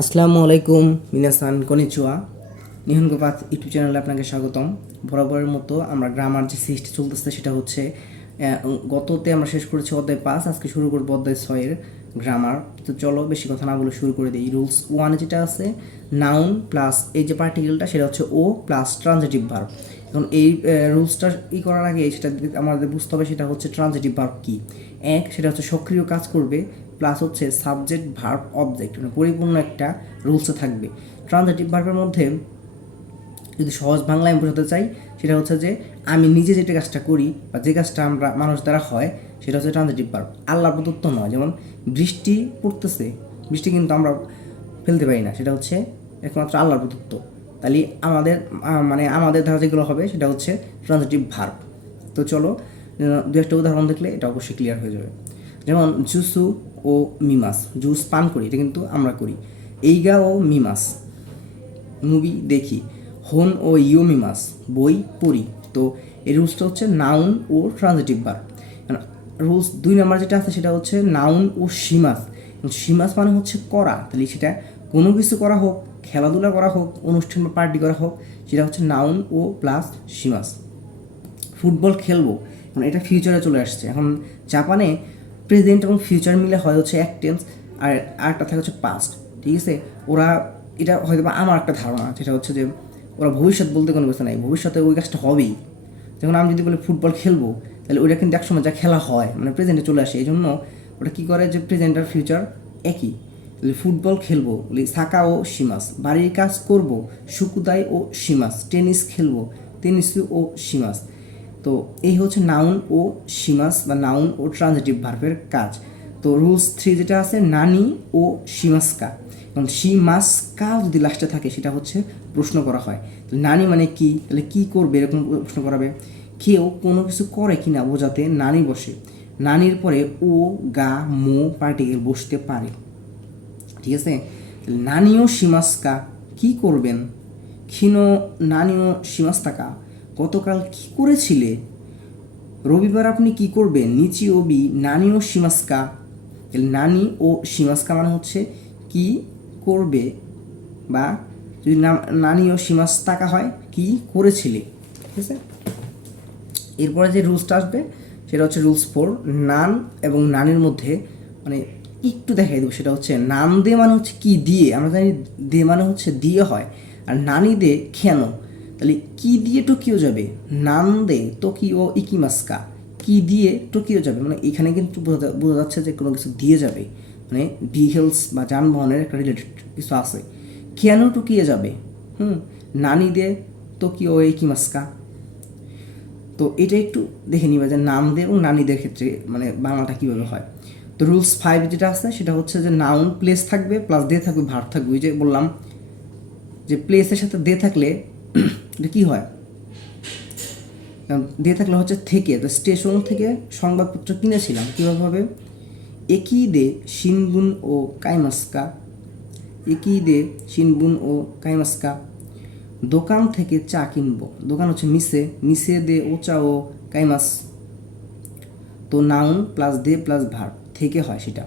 আসসালামু আলাইকুম, মিনাসান কনিচুয়া। নিহনগো পাথ ইউটিউব চ্যানেলে আপনাকে স্বাগতম। বরাবরের মতো আমরা গ্রামার যে সিরিজটি চলতেছে সেটা হচ্ছে গততে আমরা শেষ করেছি অধ্যায় পাঁচ, আজকে শুরু করব অধ্যায় ছয়ের গ্রামার। তো চলো বেশি কথা না বলে শুরু করে দিই। রুলস ওয়ানে যেটা আছে নাউন প্লাস এই যে পার্টিকেলটা সেটা হচ্ছে ও প্লাস ট্রানজিটিভ ভার্ব এখন এই রুলসটা ই করার আগে সেটা আমাদের বুঝতে হবে, সেটা হচ্ছে ট্রানজিটিভ ভার্ব কী? এক, সেটা হচ্ছে সক্রিয় কাজ করবে। প্লাস হচ্ছে সাবজেক্ট ভার্ব অবজেক্ট মানে পরিপূর্ণ একটা রুলসে থাকবে। ট্রানজিটিভ ভার্বের মধ্যে যদি সহজ বাংলায় আমি বোঝাতে চাই, সেটা হচ্ছে যে আমি নিজে যেটা কাজটা করি বা যে কাজটা আমরা মানুষ দ্বারা হয়, সেটা হচ্ছে ট্রানজিটিভ ভার্ব আল্লাহ প্রদত্ত নয়, যেমন বৃষ্টি পড়তেছে, বৃষ্টি কিন্তু আমরা ফেলতে পারি না, সেটা হচ্ছে একমাত্র আল্লাহর প্রদত্ত। তাহলে আমাদের মানে আমাদের ধারা যেগুলো হবে, সেটা হচ্ছে ট্রানজিটিভ ভার্ব তো চলো দু একটা উদাহরণ দেখলে এটা অবশ্যই ক্লিয়ার হয়ে যাবে। যেমন জুসু ও মিমাস, জুস পান করি, এটা কিন্তু আমরা করি। এইগা ও মিমাস, মুভি দেখি। হোন ও ইয়োমিমাস বই পড়ি। তো এই রুলসটা হচ্ছে নাউন ও ট্রানজিটিভ বার। রুলস দুই নাম্বার যেটা আছে সেটা হচ্ছে নাউন ও সীমাস। সীমাস মানে হচ্ছে করা, তাহলে সেটা কোনো কিছু করা হোক, খেলাধুলা করা হোক, অনুষ্ঠান বা পার্টি করা হোক, সেটা হচ্ছে নাউন ও প্লাস সীমাস। ফুটবল খেলব এটা ফিউচারে চলে আসছে। এখন জাপানে প্রেজেন্ট এবং ফিউচার মিলে হয় হচ্ছে এক টেন্স আর আরেকটা থাকে হচ্ছে পাস্ট, ঠিক আছে? ওরা এটা হয়তো বা আমার একটা ধারণা যেটা হচ্ছে যে ওরা ভবিষ্যৎ বলতে কোনো কিছু নাই, ভবিষ্যতে ওই কাজটা হবেই। যখন আমি যদি বলি ফুটবল খেলব, তাহলে ওটা কিন্তু একসময় যা খেলা হয় মানে প্রেজেন্টে চলে আসে এই জন্য ওটা কী করে যে প্রেজেন্ট আর ফিউচার একই। তাহলে ফুটবল খেলব, বলি সাকা ও সীমাস বাড়ির কাজ করব সুকুদাই ও সীমাস টেনিস খেলব, টেনিস ও সীমাস তো এই হচ্ছে নাউন ও সীমাস বা নাউন ও ট্রানজিটিভ ভার্বের কাজ। তো রুলস থ্রি যেটা আছে, নানি ও সীমাস্কা। এবং সীমাস্কা যদি লাস্টে থাকে, সেটা হচ্ছে প্রশ্ন করা হয়। তো নানি মানে কি? তাহলে কি করবে? এরকম প্রশ্ন করাবে। কেউ কোনো কিছু করে কিনা বোঝাতে নানি বসে। নানির পরে ও, গা, মো পার্টিকেল বসতে পারে। ঠিক আছে? নানিও সীমাস্কা, কি করবেন? ক্ষীণ নানিও সীমাস্তাকা গতকাল কি করেছিলে? রবিবার আপনি কি করবেন? নিচি ওবি নানি ও সীমাস্কা। নানি ও সীমাস্কা মানে হচ্ছে কি করবে? বা যদি নানি ও সীমাস্তাকা হয়, কি করেছিলে? ঠিক আছে? এরপরে যে রুলসটা আসবে, সেটা হচ্ছে রুলস ফোর নান এবং নানির মধ্যে মানে একটু দেখাই দেবো। সেটা হচ্ছে নান দে মানে হচ্ছে কি দিয়ে? আমরা জানি দে মানে হচ্ছে দিয়ে হয়। আর নানি দে কেন তাহলে কি দিয়ে টোকিও যাবে? নাম দে টোকিও ইকিমাস্কা। কি দিয়ে টোকিও যাবে? মানে এখানে কিন্তু বোঝা যাচ্ছে যে কোনো কিছু দিয়ে যাবে। মানে ভিহেলস বা যানবাহনের একটা রিলেটেড কিছু আছে। কেন টোকিয়ে যাবে? হুম, নানি দে টোকিও ইকিমাস্কা। তো এটা একটু দেখে নিবা যে নামদের এবং নানীদের ক্ষেত্রে মানে বাংলাটা কীভাবে হয়। তো রুলস ফাইভ যেটা আছে, সেটা হচ্ছে যে নাউন প্লেস থাকবে প্লাস দে থাকবে ভার থাকবে। ওই যে বললাম যে প্লেসের সাথে দে থাকলে এটা কী হয়? দে থাকলে হচ্ছে থেকে, তো স্টেশন থেকে সংবাদপত্র কিনেছিলাম। কীভাবে হবে? একই দে শিনবুন ও কাইমাস্কা। একই দে শিনবুন ও কাইমাস্কা। দোকান থেকে চা কিনবো। দোকান হচ্ছে মিসে। মিসে দে ও চা ও কাইমাস। তো noun plus they plus verb থেকে হয় সেটা।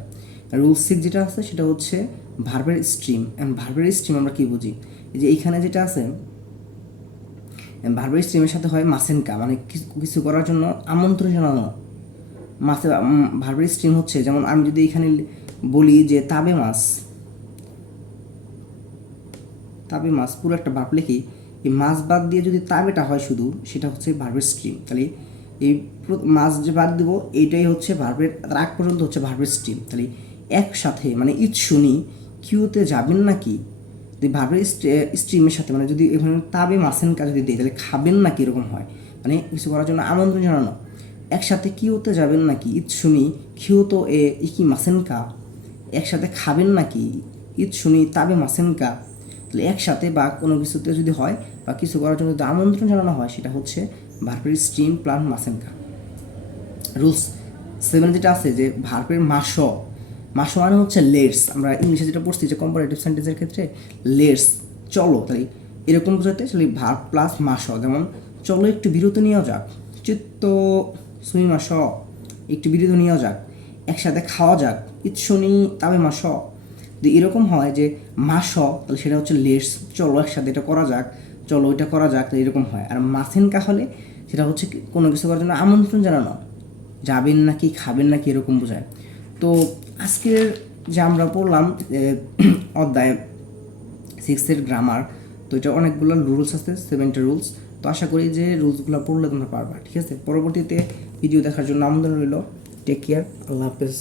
রুল সিক্স যেটা আছে সেটা হচ্ছে ভার্বের স্ট্রিম। অ্যান্ড ভার্বের স্ট্রিম আমরা কি বুঝি? যে এইখানে যেটা আছে ভার্বের স্ট্রিমের সাথে হয় মাসেনকা। মানে কিছু- করার জন্য আমন্ত্রণ জানানো। মাসে ভার্বের স্ট্রিম হচ্ছে, যেমন আমি যদি এখানে বলি যে তাবে মাছ তাবে মাছ পুরো একটা ভার্ব লিখি। এই মাছ বাদ দিয়ে যদি তাবেটা হয় শুধু, সেটা হচ্ছে ভার্বের স্ট্রিম তাহলে এই মাছ যে বাদ দেবো, এইটাই হচ্ছে ভার্বের, তার আগ পর্যন্ত হচ্ছে ভার্বের স্ট্রিম তাহলে একসাথে মানে শুনি কিউতে যাবেন নাকি যদি ভার্বের স্ট্রিমের সাথে মানে যদি এখানে তাবে মাসেন কাজ যদি দিই তাহলে খাবেন নাকি এরকম হয়? মানে কিছু করার জন্য আমন্ত্রণ জানানো। একসাথে কিউতে যাবেন নাকি শুনি কিউতো এ ইকি মাসেনকা। একসাথে খাবেন নাকি শুনি তাবে মাসেনকা। তাহলে একসাথে বা কোনো কিছুতে যদি হয় বা কিছু করার জন্য যদি আমন্ত্রণ জানানো হয়, সেটা হচ্ছে ভার্বের স্ট্রিম প্লান মাসেনকা। রুলস সেভেন যেটা আছে যে ভার্বের মাস মাস মানে হচ্ছে লেটস। আমরা ইংলিশে যেটা পড়ছি যে কম্পারেটিভ সেন্টেন্সের ক্ষেত্রে লেটস, চলো। তাই এরকম বোঝাতে আসলে ভার্ব প্লাস মাস যেমন, চলো একটু বিরতি নেওয়া যাক। চিত্ত সুই মাস একটু বিরতি নেওয়া যাক। একসাথে খাওয়া যাক। ইচ্ছনি, তবে মাস যদি এরকম হয় যে মাস তাহলে সেটা হচ্ছে লেটস। চলো একসাথে এটা করা যাক। চলো ওইটা করা যাক এরকম হয়। আর মাসেনকা হলে সেটা হচ্ছে কোনো কিছু করার জন্য আমন্ত্রণ জানানো। যাবেন নাকি, খাবেন নাকি, এরকম বোঝায়। তো আজকের যে আমরা পড়লাম অধ্যায় সিক্সের গ্রামার তো এটা অনেকগুলো রুলস আছে সেভেনটা রুলস তো আশা করি যে রুলসগুলো পড়লে তোমরা পারবা, ঠিক আছে? পরবর্তীতে ভিডিও দেখার জন্য আমন্ত্রণ রইল। টেক কেয়ার আল্লাহ হাফেজ।